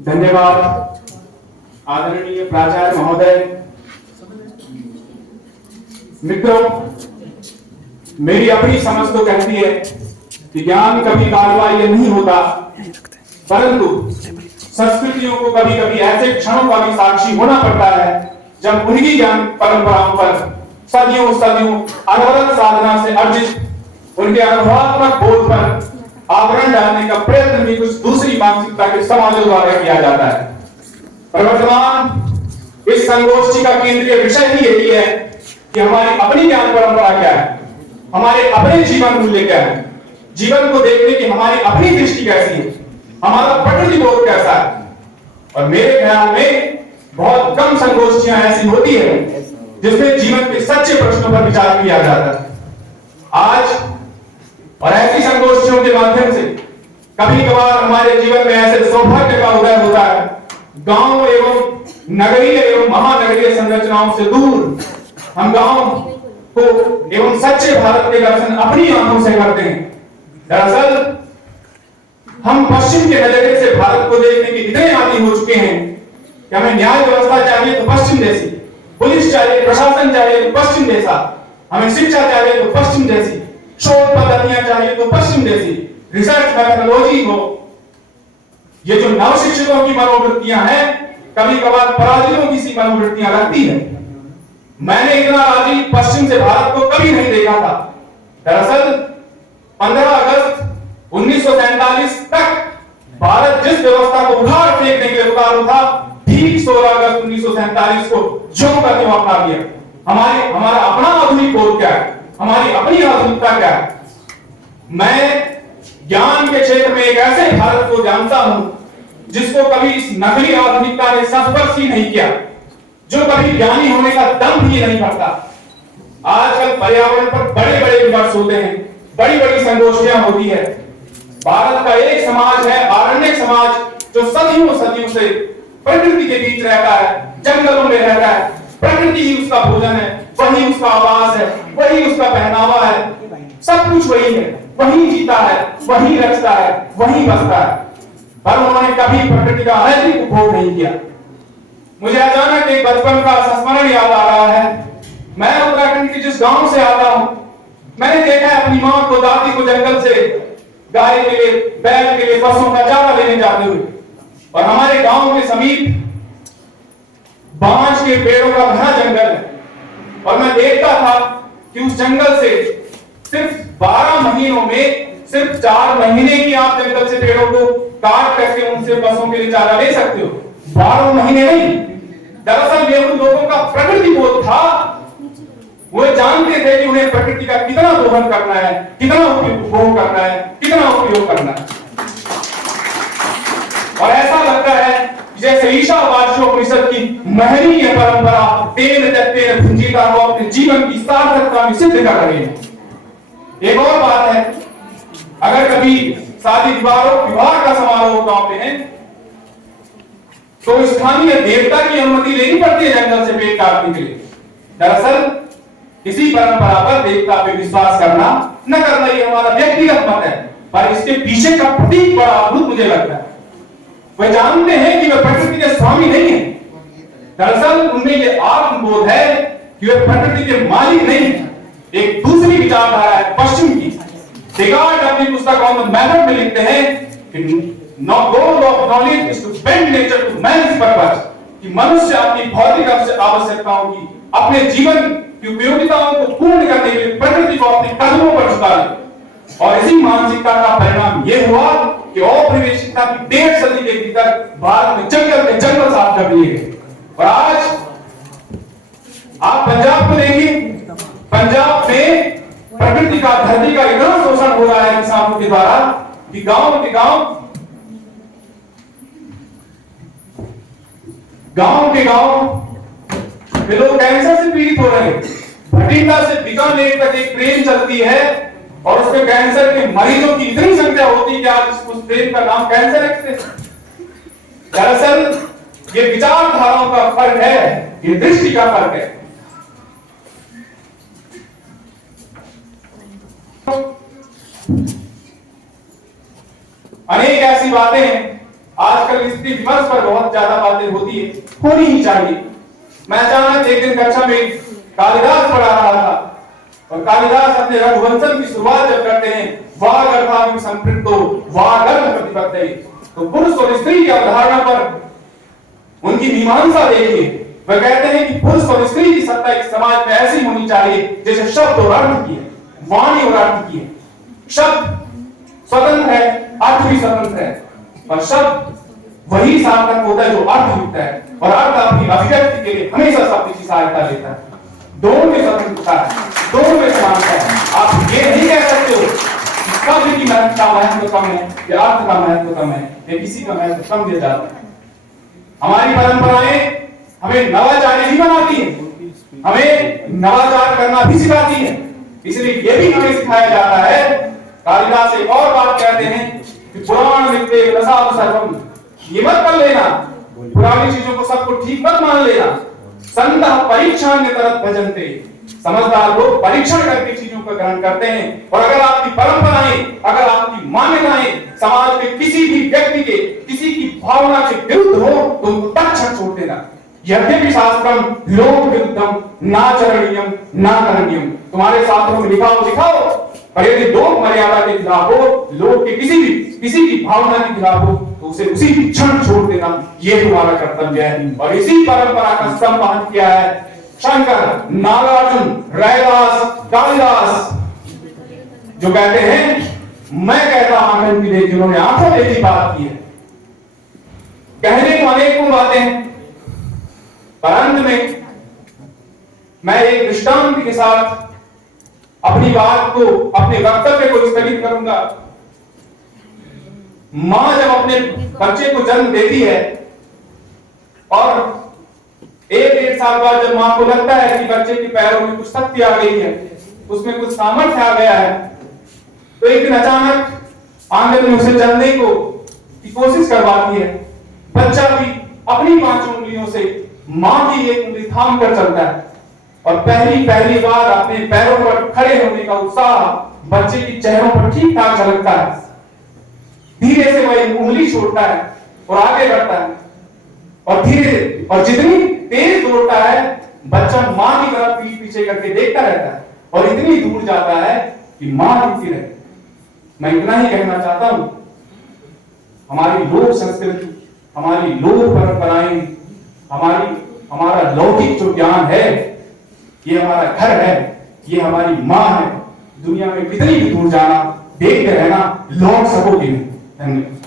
धन्यवाद आदरणीय प्राचार्य महोदय। मित्रों, मेरी अपनी समझ तो कहती है कि ज्ञान कभी कालबाह्य नहीं होता, परंतु संस्कृतियों को कभी कभी ऐसे क्षणों का भी साक्षी होना पड़ता है जब उनकी ज्ञान परंपराओं पर सदियों सदियों अनवरत साधना से अर्जित उनके अनुभवात्मक बोध पर आवरण डालने का प्रयत्न भी कुछ दूसरी मानसिकता के समाजों द्वारा किया जाता है। वर्तमान इस संगोष्ठी का केंद्रीय विषय ही यही है कि हमारी अपनी ज्ञान परंपरा क्या है, हमारे अपने जीवन मूल्य क्या है, जीवन को देखने की हमारी अपनी दृष्टि कैसी है, हमारा प्रकृति बोध कैसा है। और मेरे ख्याल में बहुत कम संगोष्ठियां ऐसी होती है जिसमें जीवन के सच्चे प्रश्नों पर विचार किया जाता है। आज और ऐसी संगोष्ठियों के माध्यम से कभी कभार हमारे जीवन में ऐसे सौभाग्य का उदय होता है, गांव एवं नगरीय एवं महानगरीय संरचनाओं से दूर हम गांव को एवं सच्चे भारत के दर्शन अपनी आंखों से करते हैं। दरअसल हम पश्चिम के नजरिए से भारत को देखने के इतने आदी हो चुके हैं कि हमें न्याय व्यवस्था चाहिए तो पश्चिम जैसी, पुलिस चाहिए, प्रशासन चाहिए तो पश्चिम जैसा, हमें शिक्षा चाहिए तो पश्चिम जैसी, शोध पद्धतियां चाहिए तो पश्चिम जैसी, रिसर्च मेथोडोलॉजी हो। ये जो नव शिक्षकों की मनोवृत्तियां हैं कभी कभार पराजितों की सी मनोवृत्तियां लगती है। मैंने इतना राजी पश्चिम से भारत को कभी नहीं देखा था। दरअसल 15 अगस्त 1947 तक भारत जिस व्यवस्था को उखाड़ फेंकने के लिए उतारू था, ठीक 16 अगस्त 1947 को ज्यों का त्यों अपना लिया। हमारा अपना आधुनिक बोध क्या है, हमारी अपनी आधुनिकता क्या है। मैं ज्ञान के क्षेत्र में एक ऐसे भारत को जानता हूं जिसको कभी इस नकली आधुनिकता ने संस्पर्श ही नहीं किया, जो कभी ज्ञानी होने का दम भी नहीं करता। आजकल पर्यावरण पर बड़े बड़े विमर्श होते हैं, बड़ी बड़ी संगोष्ठियां होती है। भारत का एक समाज है आरण्यक समाज, जो सदियों सदियों से प्रकृति के बीच रहता है, जंगलों में रहता है। प्रकृति ही उसका भोजन है, वही उसका आवास है, वही उसका पहनावा है, सब कुछ वही है, वही जीता है, वही रचता है, वही बसता है। पर उन्होंने कभी प्रकृति का अनैतिक उपभोग नहीं किया। मुझे अचानक एक बचपन का संस्मरण याद आ रहा है। मैं उत्तराखंड के जिस गांव से आता हूं, मैंने देखा है अपनी मां को, दादी को जंगल से गाय के लिए, बैल के लिए, पशुओं का चारा लेने जाते हुए। और हमारे गांव के समीप बांज के पेड़ों का घना जंगल है और मैं देखता था कि उस जंगल से सिर्फ 12 महीनों में सिर्फ 4 महीने की आप जंगल से पेड़ों को काट करके उनसे पशुओं के लिए चारा ले सकते हो, 12 महीने नहीं। दरअसल ये उन लोगों का प्रकृति बोध था। वो जानते थे कि उन्हें प्रकृति का कितना दोहन करना है, कितना उपभोग करना है, कितना उपयोग करना है। और ऐसा लगता है जैसे ईशावास्योपनिषद की महनीय परंपरा तेन त्यक्तेन भुंजीता वो अपने जीवन की सार्थकता में सिद्ध कर रहे हैं। एक और बात है, अगर कभी शादी विवाह का समारोह गांव में है तो स्थानीय देवता की अनुमति लेनी पड़ती है जंगल से पेड़ काटने के लिए। दरअसल किसी परंपरा पर देवता पे विश्वास करना न करना ये हमारा व्यक्तिगत मत है, पर इसके पीछे का प्रतीक बड़ा अद्भुत मुझे लगता है। वे जानते हैं कि वे प्रकृति के स्वामी नहीं है। दरअसल उनमें ये आत्मबोध है कि वे प्रकृति के मालिक नहीं है। एक दूसरी विचारधारा है पश्चिम की। डेकार्ट अपनी पुस्तक ऑन द मेथड में लिखते हैं कि goal of knowledge is to bend nature to man's purpose, कि मनुष्य अपनी भौतिक आवश्यकताओं की, अपने जीवन की उपयोगिताओं को पूर्ण करने के लिए प्रकृति को अपने कदमों पर झुका ले। और इसी मानसिकता का परिणाम यह हुआ कि औपनिवेशिकता की 1.5 सदी के भीतर भारत में जंगल के जंगल साफ कर दिए गए। और आज आप पंजाब को देखिए, पंजाब में प्रकृति का, धरती का इतना शोषण हो रहा है किसानों के द्वारा कि गांव के गांव लोग कैंसर से पीड़ित हो रहे हैं। भटिंडा से बीकानेर तक एक ट्रेन चलती है और उसमें कैंसर के मरीजों की इतनी संख्या होती है कि आज उस ट्रेन का नाम कैंसर एक्सप्रेस। दरअसल ये विचारधाराओं का फर्क है, ये दृष्टि का फर्क है। अनेक ऐसी बातें आजकल स्त्री दिवस पर बहुत ज्यादा बातें होती है, होनी ही चाहिए। मैं अचानक एक दिन कक्षा में कालिदास पढ़ा रहा था और कालिदास अपने रघुवंशम की शुरुआत जब करते हैं वाग अर्थात संपृक्तो वाग अर्थ प्रतिपत्ति, तो पुरुष और स्त्री की अवधारणा पर उनकी मीमांसा देखिए। वह कहते हैं कि पुरुष और स्त्री की सत्ता इस समाज में ऐसी होनी चाहिए जैसे शब्द और अर्थ की है, वाणी और अर्थ की है। शब्द स्वतंत्र है, अर्थ भी स्वतंत्र है, और शब्द वही सार्थक होता है जो अर्थयुक्त है, और अर्थ अपनी अभिव्यक्ति के लिए हमेशा शब्द की सहायता लेता है। दोनों में स्वतंत्रता है, दोनों में समानता है। आप ये नहीं कह सकते हो कि शब्द की महत्व कम है या अर्थ का महत्व कम है या किसी का महत्व कम दिया जाता है। हमारी परंपराएं हमें नवाचारी भी बनाती है, हमें नवाचार करना भी सिखाती है, इसलिए ये भी हमें सिखाया जाता है। कालिदास एक और बात कहते हैं कि पुराण विद्ये रसाव सर्वम, ये मत कर लेना, पुरानी चीजों को सबको ठीक मत मान लेना। संतः परीक्षण तरत भजन्ते, समझदार लोग परीक्षण करके चीजों को ग्रहण करते हैं। और अगर आपकी परंपराएं, अगर आपकी मान्यताएं समाज के किसी भी व्यक्ति के किसी की भावना के विरुद्ध हो तो उनको तत्क्षण छोड़ देना। यद्यपि शास्त्रम लोक विरुद्धम नाचरणीयम ना करणीयम, तुम्हारे शास्त्रों में दिखाओ, पर यदि लोक मर्यादा के खिलाफ हो, लोक के किसी की भावना के खिलाफ हो तो उसे उसी क्षण छोड़ देना, ये तुम्हारा कर्तव्य है। और इसी परंपरा का संपादन किया है शंकर, नागार्जुन, रैदास, कालिदास, जो कहते हैं मैं कहता आंखों की देखी, उन्होंने आंखों देखी बात की है। कहने को अनेकों बातें, पर अंत में मैं एक दृष्टांत के साथ अपनी बात को, अपने वक्तव्य को स्थगित करूंगा। मां जब अपने बच्चे को जन्म देती है और 1-1.5 साल बाद जब मां को लगता है कि बच्चे के पैरों में कुछ शक्ति आ गई है, उसमें कुछ सामर्थ्य आ गया है, तो एक दिन अचानक आंगन में उसे चलने की कोशिश करवाती है। बच्चा भी अपनी 5 उंगलियों से मां की एक उंगली थाम कर चलता है और पहली बार अपने पैरों पर खड़े होने का उत्साह बच्चे के चेहरों पर ठीक ठाक झलकता है। धीरे से वह उंगली छोड़ता है और आगे बढ़ता है, और जितनी तेज दौड़ता है बच्चा मां की तरफ पीठ पीछे करके देखता रहता है और इतनी दूर जाता है कि मां दिखती रहे। मैं इतना ही कहना चाहता हूं, हमारी लोक संस्कृति, हमारी लोक परंपराएं, हमारा लौकिक जो ज्ञान है, ये हमारा घर है, ये हमारी मां है। दुनिया में कितनी भी दूर जाना, देखते रहना, लौट सकोगे नहीं। धन्यवाद।